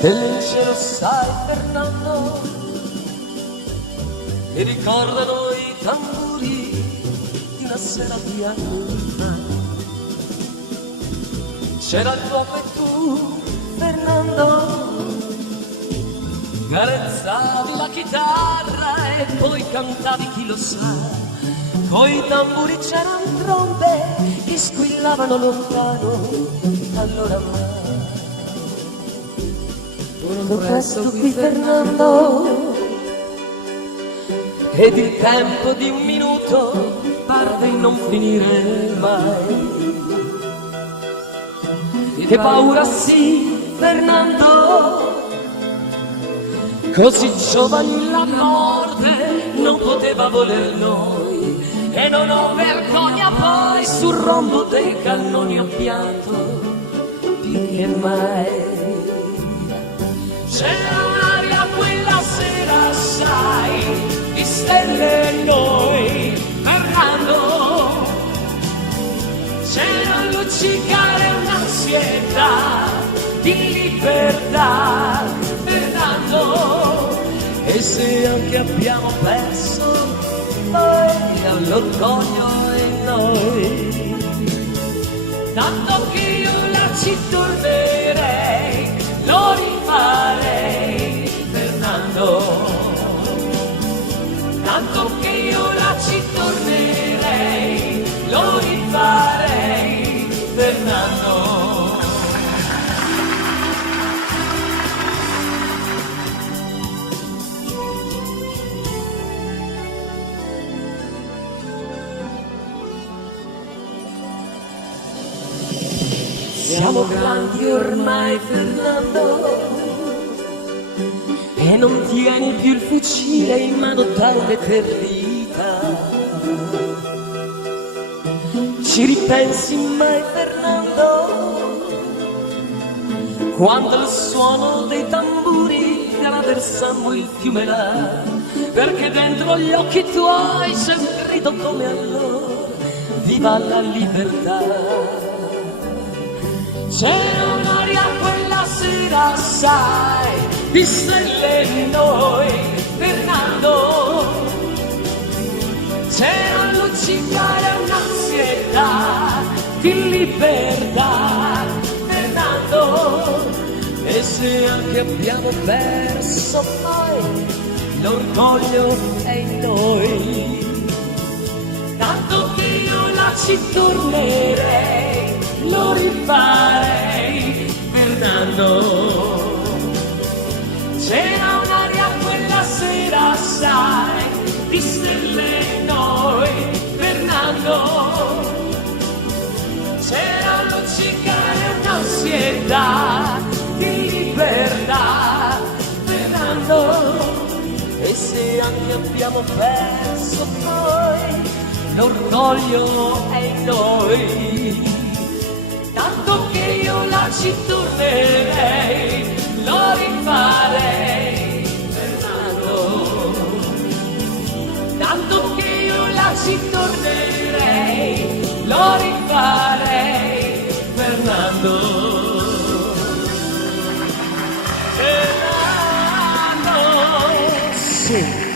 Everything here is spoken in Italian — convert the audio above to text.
Stelle in cielo, sai Fernando, mi ricordano i tamburi di una sera di anni fa. C'era l'uomo e tu, Fernando, carezzavi la chitarra e poi cantavi chi lo sa. Coi tamburi c'erano trombe che squillavano lontano, allora mai. Tutto questo qui, Fernando, ed il tempo di un minuto parve non finire mai. Che paura sì, Fernando, così giovani la morte non poteva voler noi. E non ho vergogna poi sul rombo dei cannoni ho pianto più che mai. C'era un'aria quella sera, sai, di stelle in noi, Fernando. C'era luccicare un'ansietà di libertà, Fernando. E se anche abbiamo perso poi l'orgoglio in noi, tanto che io la ci tornerei, lo rifarei, Fernando. Tanto che io la ci tornerei, lo rifarei, Fernando. Siamo grandi ormai, Fernando, e non tieni più il fucile in mano dall'eternità. Ci ripensi mai, Fernando, quando il suono dei tamburi attraversammo il fiume là, perché dentro gli occhi tuoi c'è un grido come allora, viva la libertà. C'era un'aria quella sera, sai, di stelle in noi, Fernando. C'era luccicare un'ansietà di libertà, Fernando. E se anche abbiamo perso poi l'orgoglio è in noi, tanto che io la ci tornerei, lo rifarei, Fernando. C'era un'aria quella sera, sai, di stelle in noi, Fernando. C'era luccicare un'ansietà di libertà, Fernando. E se anche abbiamo perso poi l'orgoglio è in noi, tanto che io la ci tornerei, lo rifarei, Fernando. Tanto che io la ci tornerei, lo rifarei, Fernando. Fernando. Sì.